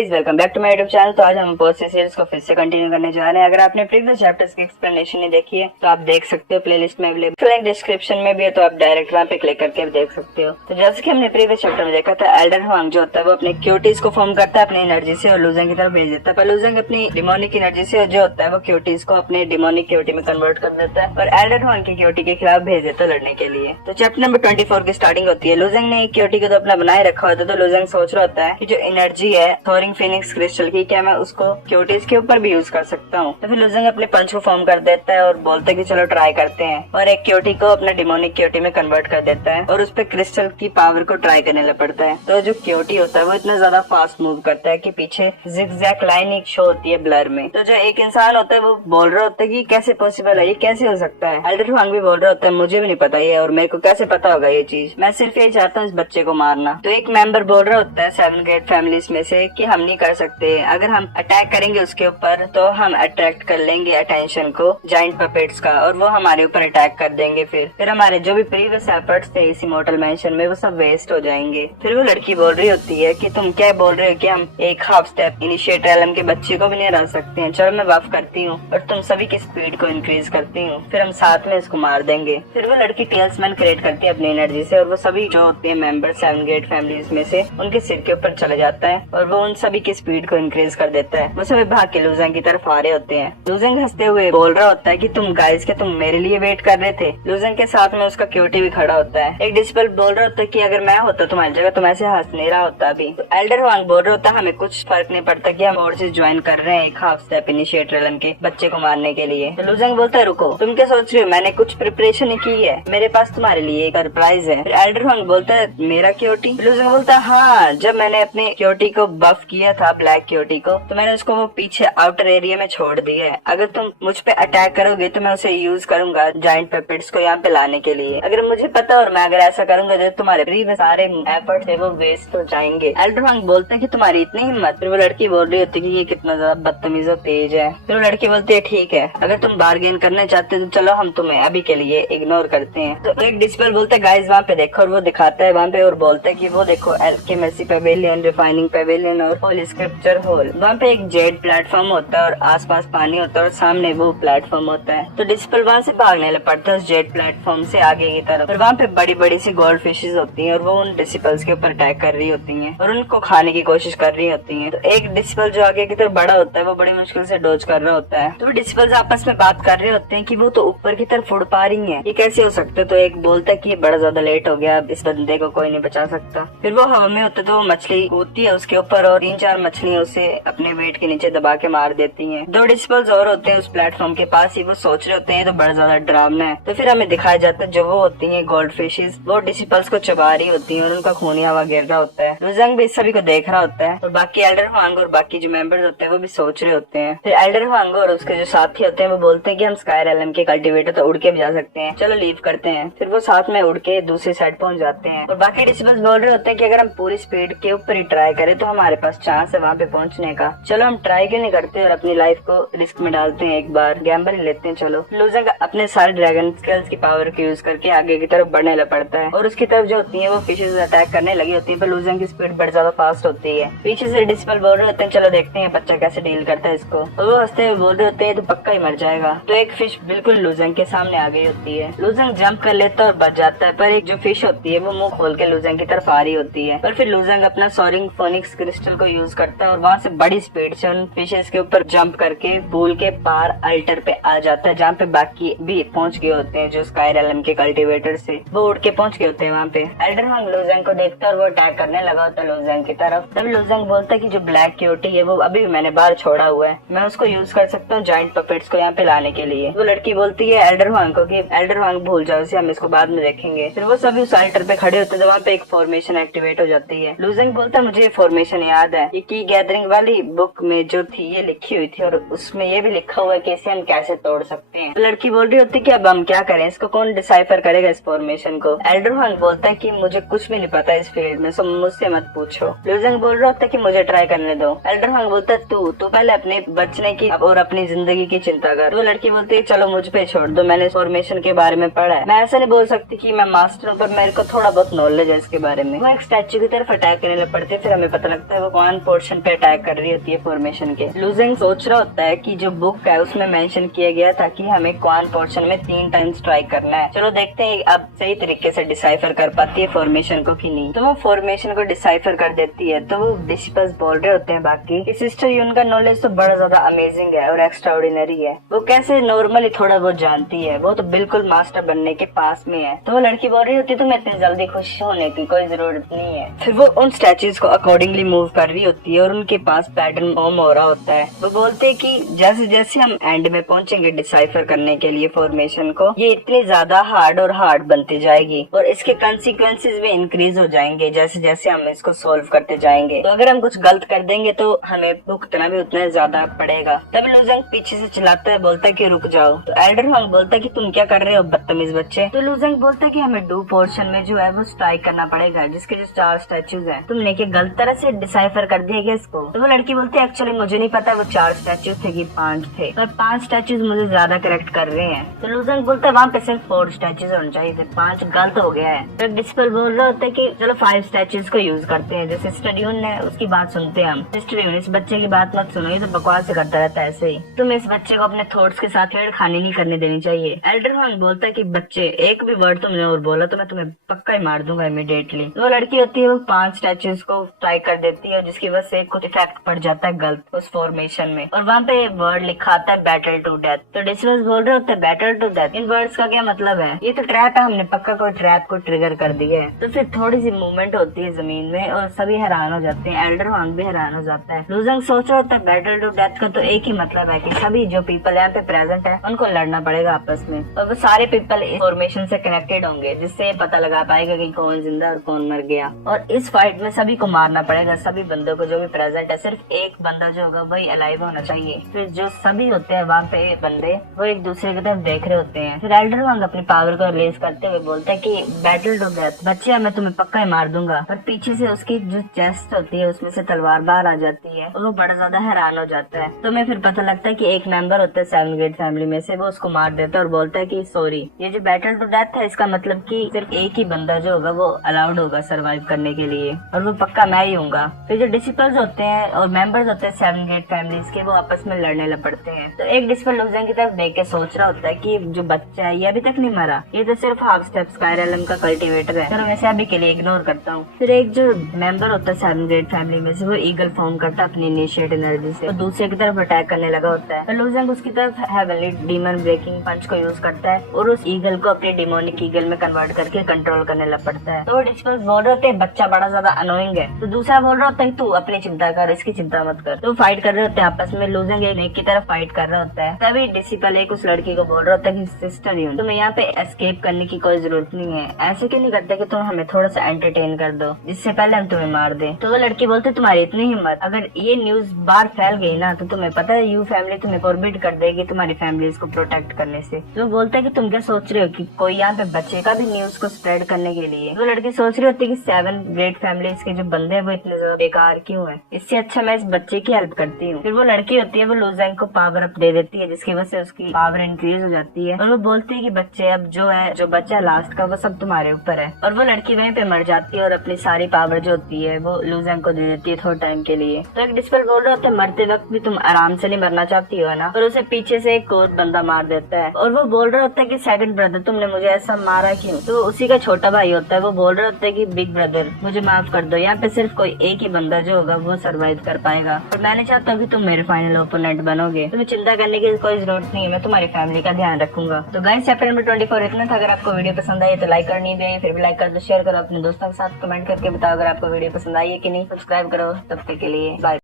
Guys, welcome back to my YouTube channel. तो आज हम पोस्ट सीरीज को फिर से कंटिन्यू करने जा रहे हैं। अगर आपने प्रीवियस चैप्टर्स की एक्सप्लेनेशन नहीं देखी है तो आप देख सकते हो, प्लेलिस्ट में अवेलेबल, लिंक डिस्क्रिप्शन में भी है, तो आप डायरेक्ट वहाँ पे क्लिक करके देख सकते हो। तो जैसे कि हमने प्रीवियस चैप्टर में देखा था, एल्डर हुआंग जो होता है वो अपने क्यूटीज को फॉर्म करता है अपनी एनर्जी से और लूजेंग की तरफ भेज देता है। पर लूजेंग अपनी डिमोनिक एनर्जी से जो होता है वो क्यूटीज को अपने डिमोनिक क्यूटी में कन्वर्ट कर देता है और एल्डर हुआंग की क्यूटी के खिलाफ भेज देता है लड़ने के लिए। तो चैप्टर नंबर 24 की स्टार्टिंग होती है। लूजेंग ने एक क्यूटी को तो अपना बनाए रखा होता है, तो लूजेंग सोच रहा होता है कि जो एनर्जी है थोरिंग फिनिक्स क्रिस्टल की, क्या मैं उसको क्यूटीज के ऊपर भी यूज कर सकता हूँ। तो फिर लूजेंग अपने पंच को फॉर्म कर देता है और बोलता है कि चलो ट्राई करते हैं, और एक क्यूटी को अपना डिमोनिक क्यूटी में कन्वर्ट कर देता है और उस पे क्रिस्टल की पावर को ट्राई करने लग पड़ता है। तो जो क्यूटी होता है वो इतना ज्यादा फास्ट मूव करता है कि पीछे जिगजैग लाइन एक शो होती है ब्लर में। तो जो एक इंसान होता है वो बोल रहा होता है कि कैसे पॉसिबल है, ये कैसे हो सकता है। एल्डर हुआंग भी बोल रहा होता है मुझे भी नहीं पता ये, और मेरे को कैसे पता होगा ये चीज, मैं सिर्फ यही चाहता हूँ इस बच्चे को मारना। तो एक मेंबर बोल रहा होता है 7 गेट फैमिलीज में से कि हम नहीं कर सकते, अगर हम अटैक करेंगे उसके ऊपर तो हम अट्रैक्ट कर लेंगे अटेंशन को जाइंट पपेट्स का, और वो हमारे ऊपर अटैक कर देंगे। फिर हमारे जो भी प्रीवियस एफर्ट्स थे इस इमॉर्टल मैंशन में वो सब वेस्ट हो जाएंगे। फिर वो लड़की बोल रही होती है कि तुम क्या बोल रहे हो कि हम एक हाफ स्टेप इनिशिएट एलम के बच्चे को भी नहीं हरा सकते हैं। चलो मैं वाफ करती हूँ और तुम सभी की स्पीड को इंक्रीज करती हूँ, फिर हम साथ में इसको मार देंगे। फिर वो लड़की टेल्समैन क्रिएट करती है अपनी एनर्जी से और वो सभी जो होते हैं मेंबर 7 गेट फैमिलीज में से उनके सिर के ऊपर चले जाता है और वो उन सभी की स्पीड को इंक्रीज कर देता है। वो सभी भाग के लूजेंग की तरफ आ रहे होते हैं। लूजेंग हंसते हुए बोल रहा होता है कि तुम गाइस के तुम मेरे लिए वेट कर रहे थे। लूजेंग के साथ में उसका क्यूटी भी खड़ा होता है। एक डिस्पल बोल रहा होता है कि अगर मैं होता तुम्हारी जगह तो मैं ऐसे हंस नहीं रहा होता अभी। तो एल्डर हुआंग बोल रहा होता है हमें कुछ फर्क नहीं पड़ता कि हम फोर्सेस ज्वाइन कर रहे हैं एक हाफ स्टेप इनिशिएट एलम के बच्चे को मारने के लिए। तो लूजेंग बोलता है रुको, तुम क्या सोच रहे हो, मैंने कुछ प्रिपरेशन की है, मेरे पास तुम्हारे लिए एक सरप्राइज है। फिर एल्डर हुआंग बोलता है मेरा क्यूटी। लूजेंग बोलता है हाँ, जब मैंने अपने क्यूटी को बफ किया था ब्लैक क्यूटी को, तो मैंने उसको वो पीछे आउटर एरिया में छोड़ दिया है। अगर तुम मुझ पे अटैक करोगे तो मैं उसे यूज करूंगा जाइंट पेपेट्स को यहाँ पे लाने के लिए। अगर मुझे पता और मैं अगर ऐसा करूंगा तो तुम्हारे प्रीवियस सारे एफर्ट्स है वो वेस्ट हो जाएंगे। एल्डर हुआंग बोलते हैं कि तुम्हारी इतनी हिम्मत। फिर वो लड़की बोल रही होती है कि ये कितना ज्यादा बदतमीज और तेज है। फिर वो लड़की बोलती है ठीक है, अगर तुम बार्गेन करने चाहते हो तो चलो हम तुम्हें अभी के लिए इग्नोर करते हैं। तो एक डिस्पल बोलते है गाइस वहाँ पे देखो, और वो दिखाता है वहाँ पे और बोलता है कि वो देखो एल्केमेसी पेवेलियन, रिफाइनिंग पेवेलियन और होली स्क्रिप्चर हॉल। वहाँ पे एक जेड प्लेटफॉर्म होता है और आसपास पानी होता है और सामने वो प्लेटफॉर्म होता है। तो डिस्पल वहाँ से भागने लग पड़ता है उस जेड प्लेटफॉर्म से आगे की तरफ, और वहाँ पे बड़ी बड़ी सी गोल्ड फिशेज होती हैं और वो उन डिस्पल्स के ऊपर अटैक कर रही होती हैं और उनको खाने की कोशिश कर रही होती हैं। तो एक डिस्पल जो आगे की तरफ बड़ा होता है वो बड़ी मुश्किल से डोज कर रहा होता है। तो डिस्पल्स आपस में बात कर रहे होते हैं कि वो तो ऊपर की तरफ उड़ पा रही है, ये कैसे हो सकता है। तो एक बोलता है कि बड़ा ज्यादा लेट हो गया, अब इस बंदे को कोई नहीं बचा सकता। फिर वो हवा में होता है तो वो मछली कूदती है उसके ऊपर और 3-4 मछलियां उसे अपने वेट के नीचे दबा के मार देती हैं। 2 डिस्पल्स और होते हैं उस प्लेटफॉर्म के पास ही, वो सोच रहे होते हैं तो बड़ा ज्यादा डरावना है। तो फिर हमें दिखाया जाता है जो वो होती है गोल्ड फिशेज वो डिस्पल्स को चबा रही होती है और उनका खून हवा गिर रहा होता है। लूजेंग भी इस सभी को देख रहा होता है और बाकी एल्डर हुआंग और बाकी जो मेंबर्स होते हैं वो भी सोच रहे होते हैं। फिर एल्डर हुआंग और उसके जो साथी होते हैं वो बोलते हैं कि हम स्काई एलम के कल्टिवेटर तो उड़ के भी जा सकते हैं, चलो लीव करते हैं। फिर वो साथ में उड़ के दूसरी साइड पहुंच जाते हैं और बाकी डिस्पल्स बोल रहे होते हैं कि अगर हम पूरी स्पीड के ऊपर ही ट्राई करें तो हमारे पास चांस है वहाँ पे पहुंचने का, चलो हम ट्राई क्यों नहीं करते और अपनी लाइफ को रिस्क में डालते हैं, एक बार गैम्बल ही लेते हैं। चलो लूजेंग अपने सारे ड्रैगन स्किल्स की पावर को यूज करके आगे की तरफ बढ़ने लग पड़ता है और उसकी तरफ जो होती है वो फिशेज अटैक करने लगी होती है, पर लूजेंग की स्पीड बड़ी ज्यादा फास्ट होती है। पीछे से डिस्पल बोल रहे होते हैं चलो देखते हैं बच्चा कैसे डील करता है इसको, और वो हंसते हुए बोल रहे होते हैं तो पक्का ही मर जाएगा। तो एक फिश बिल्कुल लूजेंग के सामने आ गई होती है। लूजेंग जंप कर लेता है और बच जाता है, पर एक जो फिश होती है वो मुंह खोल के लूजेंग की तरफ आ रही होती है। पर फिर लूजेंग अपना सोरिंग फोनिक्स क्रिस्टल को यूज करता है और वहाँ से बड़ी स्पीड से उन फिशेस के ऊपर जंप करके पूल के पार अल्टर पे आ जाता है, जहाँ पे बाकी भी पहुंच गए होते हैं जो स्काई एलम के कल्टिवेटर से वो उड़ के पहुंच गए होते हैं वहाँ पे। एल्डर हुआंग लूजेंग को देखता है और वो अटैक करने लगा होता है लूजेंग की तरफ। तब लूजेंग बोलता है कि जो ब्लैक क्यूटी है वो अभी मैंने बाहर छोड़ा हुआ है, मैं उसको यूज कर सकता हूँ जाइंट पपेट्स को यहाँ पे लाने के लिए। वो लड़की बोलती है एल्डर हुआंग को कि एल्डर हुआंग भूल जाओ इसे, हम इसको बाद में देखेंगे। फिर वो सभी उस अल्टर पे खड़े होते हैं, वहाँ पे एक फॉर्मेशन एक्टिवेट हो जाती है। लूजेंग बोलता है मुझे फॉर्मेशन याद है, ये की गैदरिंग वाली बुक में जो थी ये लिखी हुई थी और उसमें ये भी लिखा हुआ है कि इसे हम कैसे तोड़ सकते हैं। तो लड़की बोल रही होती है कि अब हम क्या करें, इसको कौन डिसाइफर करेगा इस फॉर्मेशन को। एल्डर हुआंग बोलता है कि मुझे कुछ भी नहीं पता इस फील्ड में, सो मुझसे मत पूछो। लूजेंग बोल रहा होता है कि मुझे ट्राई करने दो। एल्डर हुआंग बोलता है तू पहले अपने बचने की और अपनी जिंदगी की चिंता कर। वो लड़की बोलती है चलो मुझ पे छोड़ दो, मैंने फॉर्मेशन के बारे में पढ़ा है, मैं ऐसा नहीं बोल सकती कि मैं मास्टर हूँ, पर मेरे को थोड़ा बहुत नॉलेज है इसके बारे में। वो एक स्टैच्यू की तरफ अटैक करने लग पड़ते हैं। फिर हमें पता लगता है वो कौन क्वान पोर्शन पे अटैक कर रही होती है फॉर्मेशन के। लुजेंग सोच रहा होता है कि जो बुक है उसमें मेंशन किया गया था कि हमें क्वान पोर्शन में 3 टाइम्स ट्राई करना है। चलो देखते हैं अब सही तरीके से डिसाइफर कर पाती है फॉर्मेशन को कि नहीं। तो वो फॉर्मेशन को डिसाइफर कर देती है। तो वो डिसिपल्स बोल रहे होते हैं बाकी कि सिस्टर यून का नॉलेज तो बड़ा ज्यादा अमेजिंग है और एक्स्ट्रा ऑर्डिनरी है। वो कैसे नॉर्मली थोड़ा बहुत जानती है, वो तो बिल्कुल मास्टर बनने के पास में है। तो वो लड़की बोल रही होती है तुम्हें इतनी जल्दी खुश होने की कोई जरूरत नहीं है। फिर वो उन स्टैचूज को अकॉर्डिंगली मूव कर रही होती है और उनके पास पैटर्न फॉर्म हो रहा होता है। वो बोलते हैं कि जैसे जैसे हम एंड में पहुंचेंगे डिसाइफर करने के लिए फॉर्मेशन को, ये इतनी ज्यादा हार्ड और हार्ड बनती जाएगी और इसके कंसिक्वेंसेज भी इंक्रीज हो जाएंगे जैसे जैसे हम इसको सोल्व करते जाएंगे। तो अगर हम कुछ गलत कर देंगे तो हमें भुगतना भी उतना ज्यादा पड़ेगा। तब लुजेंग पीछे से चिल्लाता है, बोलता है कि रुक जाओ। तो एल्डर वांग बोलता है कि तुम क्या कर रहे हो बदतमीज बच्चे। तो लुजेंग बोलता है कि हमें डू पोर्शन में जो है वो स्ट्राइक करना पड़ेगा जिसके जो 4 स्टैचूज हैं। तुमने क्या गलत तरह से डिसाइफर कर दिया क्या इसको। तो वो लड़की बोलती है एक्चुअली मुझे नहीं पता वो 4 स्टैचूज थे कि 5 थे, पर 5 स्टैचूज मुझे ज्यादा करेक्ट कर रहे हैं। तो लुजेंग बोलता है वहाँ पे सिर्फ 4 स्टैचूज होने चाहिए थे, 5 गलत हो गया है। तो डिस्पल बोल रहा होता है कि चलो 5 स्टैचूज को यूज करते हैं। जैसे सिस्टर यून ने उसकी बात सुनते हैं हम। सिस्टर यून इस बच्चे की बात मत सुनो, ये तो बकवास से करता रहता है ऐसे ही। तुम इस बच्चे को अपने थॉट्स के साथ छेड़खानी नहीं करने देनी चाहिए। एल्डर वांग बोलता है कि बच्चे एक भी वर्ड तुमने और बोला तो मैं तुम्हें पक्का ही मार दूंगा इमीडिएटली। वो लड़की होती है वो 5 स्टैचूज को ट्राई कर देती है जिसकी वजह से कुछ इफेक्ट पड़ जाता है गलत उस फॉर्मेशन में और वहाँ पे वर्ड लिखा आता है बैटल टू डेथ। तो डिस्पल्स बोल रहे होते हैं battle to death, in words का क्या मतलब है। ये तो ट्रैप है, हमने पक्का कोई ट्रैप को ट्रिगर कर दिया है। तो फिर थोड़ी सी मूवमेंट होती है जमीन में और सभी हैरान हो जाते हैं। एल्डर वांग भी हैरान हो जाता है। लुजेंग सोच रहा होता है बैटल टू डेथ का तो एक ही मतलब है कि सभी जो पीपल यहाँ पे प्रेजेंट है उनको लड़ना पड़ेगा आपस में और वो सारे पीपल इस फॉर्मेशन से कनेक्टेड होंगे जिससे पता लगा पाएगा कि कौन जिंदा और कौन मर गया। और इस फाइट में सभी को मारना पड़ेगा, सभी बंदों को जो भी प्रेजेंट है। सिर्फ एक बंदा जो होगा वही अलाइव होना चाहिए। फिर जो सभी होते हैं वहाँ पे बंदे वो एक दूसरे की तरफ देख रहे होते हैं। फिर एल्डर वांग अपनी पावर को रिलीज करते हुए बोलता है कि बैटल टू डेथ बच्चे मैं तुम्हें पक्का ही मार दूंगा। पर पीछे से उसकी जो चेस्ट होती है उसमें से तलवार बाहर आ जाती है और वो बड़ा ज्यादा हैरान हो जाता है। तो मैं फिर पता लगता है कि एक मेंबर होता है 7 गेट फैमिली में से, वो उसको मार देता है और बोलता है कि सॉरी, ये जो बैटल टू डेथ है इसका मतलब कि सिर्फ एक ही बंदा जो होगा वो अलाउड होगा सरवाइव करने के लिए और वो पक्का मैं ही हूँगा। फिर जो डिसिपल्स होते हैं और मेंबर्स होते हैं 7 गेट फैमिलीज के वो आपस में लड़ने लग पड़ते हैं। तो एक डिसिपल लुजेंग की तरफ देख के सोच रहा होता है कि जो बच्चा है ये अभी तक नहीं मरा, ये तो सिर्फ हाफ स्टेप स्काईरेलम का कल्टिवेटर है, चलो वैसे अभी के लिए इग्नोर करता हूँ। फिर एक जो मेंबर होता है 7 गेट फैमिली में से वो ईगल फॉर्म करता है अपनी इनिशिएट एनर्जी से, तो दूसरे की तरफ अटैक करने लगा होता है। लुजेंग उसकी तरफ हेवनली डीमन ब्रेकिंग पंच को यूज करता है और उस ईगल को अपने डिमोनिक ईगल में कन्वर्ट करके कंट्रोल करने लग पड़ता है। तो डिस्पल्स बोल रहे होते हैं बच्चा बड़ा ज्यादा अनोइंग है। तो दूसरा बोल रहा होता है तू अपनी चिंता कर, इसकी चिंता मत कर। तो फाइट कर रहे होते हैं आपस में। लुजेंग एक की तरफ फाइट कर रहा होता है। तभी डिसिपल एक उस लड़की को बोल रहा होता है कि सिस्टर यून तुम्हें यहाँ पे एस्केप करने की कोई जरूरत नहीं है, ऐसे क्यों नहीं करते कि तुम हमें थोड़ा सा एंटरटेन कर दो जिससे पहले हम तुम्हें मार दे। तो वो लड़की बोलते तुम्हारी इतनी हिम्मत, अगर ये न्यूज बाहर फैल गई ना तो तुम्हें पता है यू फैमिली तुम्हें फॉरबिड कर देगी तुम्हारी फैमिलीज को प्रोटेक्ट करने से। तो वो बोलता है कि तुम क्या सोच रहे हो कि कोई यहाँ पे बच्चे का भी न्यूज को स्प्रेड करने के लिए। वो लड़की सोच रही होती है कि 7 ग्रेट फैमिलीज के जो बंदे हैं वो इतने ज्यादा बेकार क्यों है, इससे अच्छा मैं इस बच्चे की हेल्प करती हूँ। फिर वो लड़की होती है वो लुजेंग को पावर अप दे देती है जिसकी वजह से उसकी पावर इंक्रीज हो जाती है और वो बोलती है कि बच्चे अब जो बच्चा लास्ट का वो सब तुम्हारे ऊपर है। और वो लड़की वहीं पे मर जाती है और अपनी सारी पावर जो होती है वो लुजेंग को दे देती है थोड़े टाइम के लिए। तो एक डिस्पल बोल रहा होता है मरते वक्त भी तुम आराम से नहीं मरना चाहती हो ना, और उसे पीछे से एक और बंदा मार देता है और वो बोल रहा होता है कि सेकंड ब्रदर तुमने मुझे ऐसा मारा क्यों। तो उसी का छोटा भाई होता है वो बोल रहा होता है कि बिग ब्रदर मुझे माफ कर दो, यहाँ पे सिर्फ कोई एक ही बंदा जो होगा वो सर्वाइव कर पाएगा और मैं नहीं चाहता कि तुम मेरे फाइनल ओपोनेंट बनोगे। तुम्हें चिंता करने की कोई जरूरत नहीं है, मैं तुम्हारी फैमिली का ध्यान रखूंगा। तो गाइस चैप्टर नंबर 24 इतना था। अगर आपको वीडियो पसंद आई तो लाइक करनी भी, फिर भी लाइक कर दो, शेयर करो, अपने दोस्तों के साथ कमेंट करके बताओ अगर आपको वीडियो पसंद आई है कि नहीं। सब्सक्राइब करो, तब तक के लिए बाय।